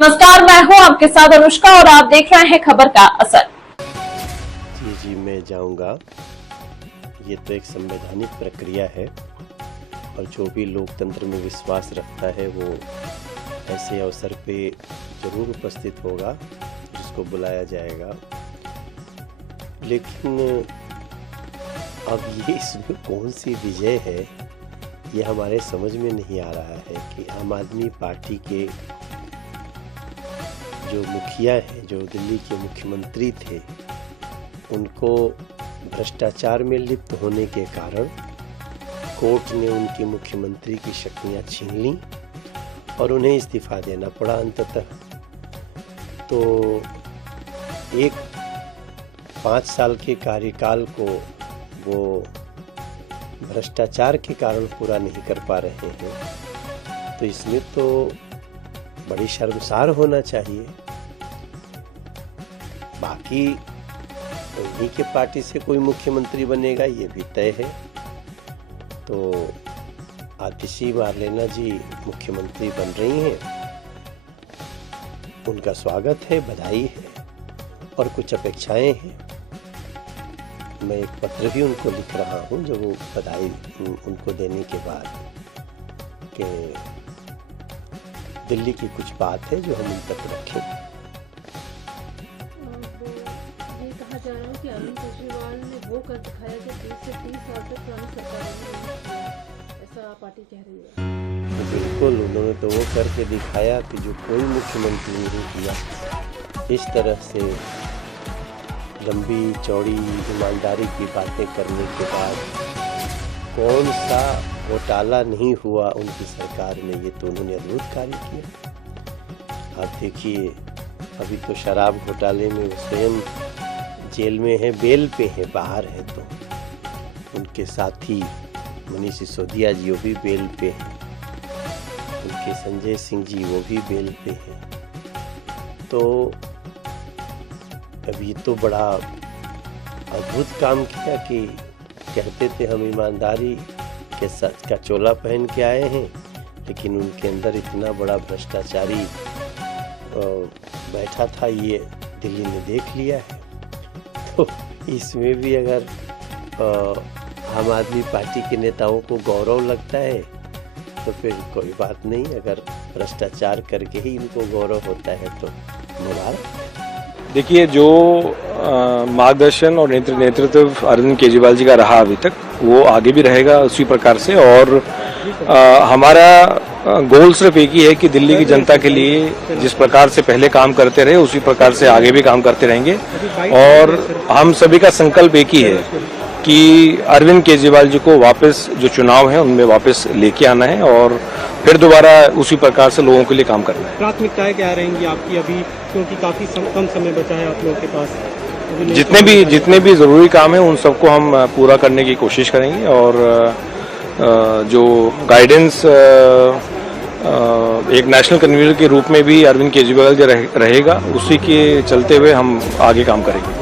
नमस्कार, मैं हूं आपके साथ अनुष्का और आप देख रहे हैं खबर का असर। जी मैं जाऊंगा। ये तो एक संवैधानिक प्रक्रिया है और जो भी लोकतंत्र में विश्वास रखता है वो ऐसे अवसर पे जरूर उपस्थित होगा जिसको बुलाया जाएगा। लेकिन अब ये इसमें कौन सी विजय है ये हमारे समझ में नहीं आ रहा है कि आम आदमी पार्टी के जो मुखिया हैं, जो दिल्ली के मुख्यमंत्री थे, उनको भ्रष्टाचार में लिप्त होने के कारण कोर्ट ने उनकी मुख्यमंत्री की शक्तियां छीन ली और उन्हें इस्तीफा देना पड़ा अंततः। तो एक 5 साल के कार्यकाल को वो भ्रष्टाचार के कारण पूरा नहीं कर पा रहे हैं, तो इसमें तो बड़ी शर्मसार होना चाहिए। बाकी उन्हीं के पार्टी से कोई मुख्यमंत्री बनेगा ये भी तय है। तो आतिशी मार्लेना जी मुख्यमंत्री बन रही हैं, उनका स्वागत है, बधाई है और कुछ अपेक्षाएं हैं। मैं एक पत्र भी उनको लिख रहा हूं जो वो बधाई उनको देने के बाद कि दिल्ली की कुछ बात है जो हम उन तक रखें। ये कहा जा रहा है कि अरविंद केजरीवाल ने वो कर दिखाया जो 20 से 30 साल तक पुरानी सरकारों ने नहीं किया, ऐसा पार्टी कह रही है। तो बिल्कुल उन्होंने तो वो करके दिखाया कि जो कोई मुख्यमंत्री नहीं किया। इस तरह से लंबी चौड़ी ईमानदारी की बातें करने के बाद कौन सा घोटाला नहीं हुआ उनकी सरकार में, ये तो उन्होंने अद्भुत कार्य किया। आप देखिए अभी तो शराब घोटाले में स्वयं जेल में है, बेल पे है, बाहर है। तो उनके साथी मनीष सिसोदिया जी वो भी बेल पे हैं, उनके संजय सिंह जी वो भी बेल पे हैं। तो अभी तो बड़ा अद्भुत काम किया कि कहते थे हम ईमानदारी के सच का चोला पहन के आए हैं, लेकिन उनके अंदर इतना बड़ा भ्रष्टाचारी बैठा था, ये दिल्ली ने देख लिया है। तो इसमें भी अगर आम आदमी पार्टी के नेताओं को गौरव लगता है तो फिर कोई बात नहीं, अगर भ्रष्टाचार करके ही इनको गौरव होता है तो मुबारक। देखिए, जो मार्गदर्शन और नेतृत्व अरविंद केजरीवाल जी का रहा अभी तक, वो आगे भी रहेगा उसी प्रकार से। और हमारा गोल सिर्फ एक ही है कि दिल्ली की जनता के लिए जिस प्रकार से पहले काम करते रहे उसी प्रकार से आगे भी काम करते रहेंगे। और हम सभी का संकल्प एक ही है कि अरविंद केजरीवाल जी को वापस जो चुनाव है उनमें वापस लेके आना है और फिर दोबारा उसी प्रकार से लोगों के लिए काम करना है। प्राथमिकताएं क्या रहेंगी आपकी अभी, क्योंकि काफी कम समय बचा है आप लोगों के पास? जितने भी जरूरी काम है उन सबको हम पूरा करने की कोशिश करेंगे और जो गाइडेंस एक नेशनल कन्वीनर के रूप में भी अरविंद केजरीवाल जी रहेगा, उसी के चलते हुए हम आगे काम करेंगे।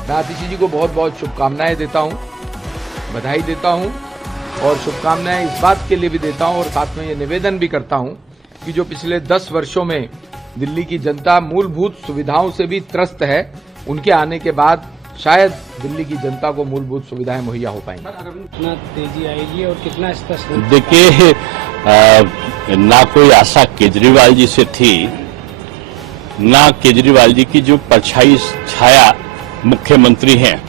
मैं आतिशी जी को बहुत बहुत शुभकामनाएं देता हूं, बधाई देता हूं और शुभकामनाएं इस बात के लिए भी देता हूं और साथ में ये निवेदन भी करता हूं कि जो पिछले 10 वर्षों में दिल्ली की जनता मूलभूत सुविधाओं से भी त्रस्त है, उनके आने के बाद शायद दिल्ली की जनता को मूलभूत सुविधाएं मुहैया हो पाएंगी। कितना तेजी आएगी और कितना स्पष्ट? देखिए, ना कोई आशा केजरीवाल जी से थी, ना केजरीवाल जी की जो परछाई छाया मुख्यमंत्री हैं,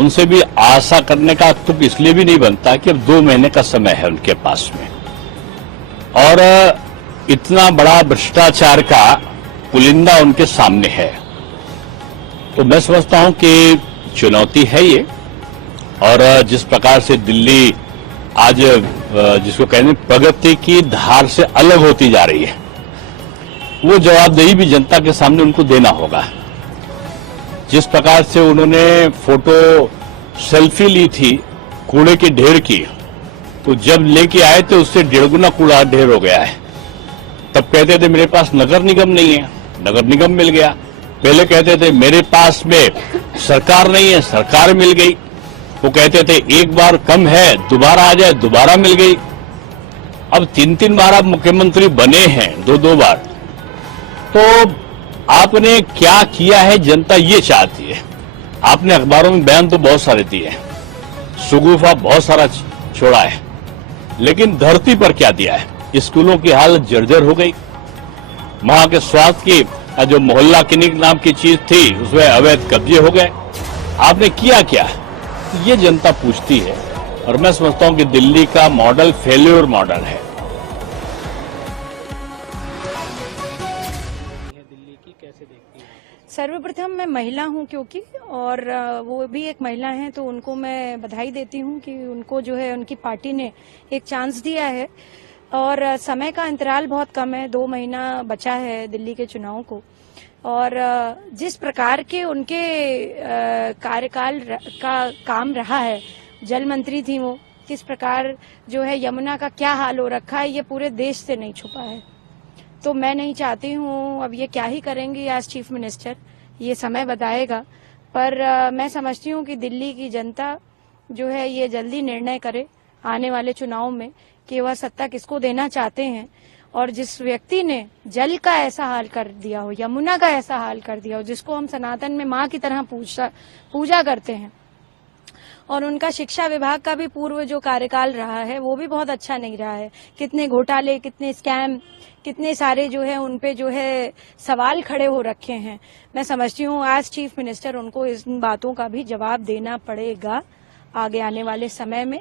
उनसे भी आशा करने का तुक इसलिए भी नहीं बनता कि अब 2 महीने का समय है उनके पास में और इतना बड़ा भ्रष्टाचार का पुलिंदा उनके सामने है। तो मैं समझता हूं कि चुनौती है ये। और जिस प्रकार से दिल्ली आज जिसको कहते हैं प्रगति की धार से अलग होती जा रही है, वो जवाबदेही भी जनता के सामने उनको देना होगा। जिस प्रकार से उन्होंने फोटो सेल्फी ली थी कूड़े के ढेर की, तो जब लेके आए थे उससे 1.5 गुना कूड़ा ढेर हो गया है। तब कहते थे मेरे पास नगर निगम नहीं है, नगर निगम मिल गया। पहले कहते थे मेरे पास में सरकार नहीं है, सरकार मिल गई। वो कहते थे एक बार कम है दोबारा आ जाए, दोबारा मिल गई। अब 3-3 बार आप मुख्यमंत्री बने हैं, 2-2 बार, तो आपने क्या किया है जनता ये चाहती है। आपने अखबारों में बयान तो बहुत सारे दिए हैं, सुगुफा बहुत सारा छोड़ा है, लेकिन धरती पर क्या दिया है। स्कूलों की हालत जर्जर हो गई, वहां के स्वास्थ्य की जो मोहल्ला क्लिनिक नाम की चीज थी उसमें अवैध कब्जे हो गए। आपने किया क्या, ये जनता पूछती है। और मैं समझता हूं कि दिल्ली का मॉडल फेल्योर मॉडल है। सर्वप्रथम मैं महिला हूं क्योंकि, और वो भी एक महिला हैं, तो उनको मैं बधाई देती हूं कि उनको जो है उनकी पार्टी ने एक चांस दिया है। और समय का अंतराल बहुत कम है, 2 महीना बचा है दिल्ली के चुनाव को। और जिस प्रकार के उनके कार्यकाल का काम रहा है, जल मंत्री थी वो, किस प्रकार जो है यमुना का क्या हाल हो रखा है, ये पूरे देश से नहीं छुपा है। तो मैं नहीं चाहती हूँ, अब ये क्या ही करेंगी एज चीफ मिनिस्टर, ये समय बताएगा। पर मैं समझती हूँ कि दिल्ली की जनता जो है ये जल्दी निर्णय करे आने वाले चुनाव में कि वह सत्ता किसको देना चाहते हैं। और जिस व्यक्ति ने जल का ऐसा हाल कर दिया हो, यमुना का ऐसा हाल कर दिया हो, जिसको हम सनातन में माँ की तरह पूजा करते हैं, और उनका शिक्षा विभाग का भी पूर्व जो कार्यकाल रहा है वो भी बहुत अच्छा नहीं रहा है। कितने घोटाले, कितने स्कैम, कितने सारे जो है उन पे जो है सवाल खड़े हो रखे हैं। मैं समझती हूँ एज चीफ मिनिस्टर उनको इन बातों का भी जवाब देना पड़ेगा आगे आने वाले समय में।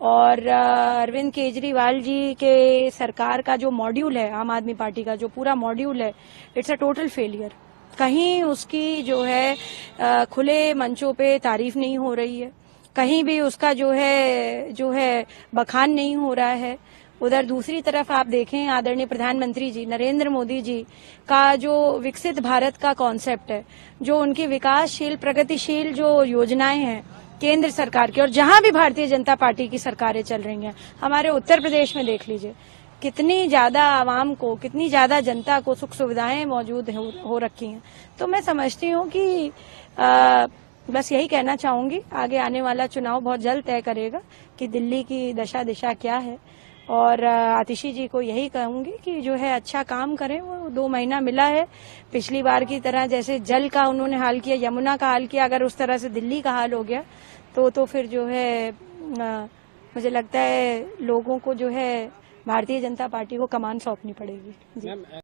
और अरविंद केजरीवाल जी के सरकार का जो मॉड्यूल है, आम आदमी पार्टी का जो पूरा मॉड्यूल है, इट्स अ टोटल फेलियर। कहीं उसकी जो है खुले मंचों पे तारीफ नहीं हो रही है, कहीं भी उसका जो है बखान नहीं हो रहा है। उधर दूसरी तरफ आप देखें, आदरणीय प्रधानमंत्री जी नरेंद्र मोदी जी का जो विकसित भारत का कॉन्सेप्ट है, जो उनकी विकासशील प्रगतिशील जो योजनाएं हैं केंद्र सरकार की, और जहां भी भारतीय जनता पार्टी की सरकारें चल रही हैं, हमारे उत्तर प्रदेश में देख लीजिए कितनी ज्यादा आवाम को, कितनी ज्यादा जनता को सुख सुविधाएं मौजूद हो रखी हैं। तो मैं समझती हूँ कि बस यही कहना चाहूंगी, आगे आने वाला चुनाव बहुत जल्द तय करेगा कि दिल्ली की दशा दिशा क्या है। और आतिशी जी को यही कहूंगी कि जो है अच्छा काम करें। वो 2 महीना मिला है, पिछली बार की तरह जैसे जल का उन्होंने हाल किया, यमुना का हाल किया, अगर उस तरह से दिल्ली का हाल हो गया तो फिर जो है मुझे लगता है लोगों को जो है भारतीय जनता पार्टी को कमान सौंपनी पड़ेगी। जी।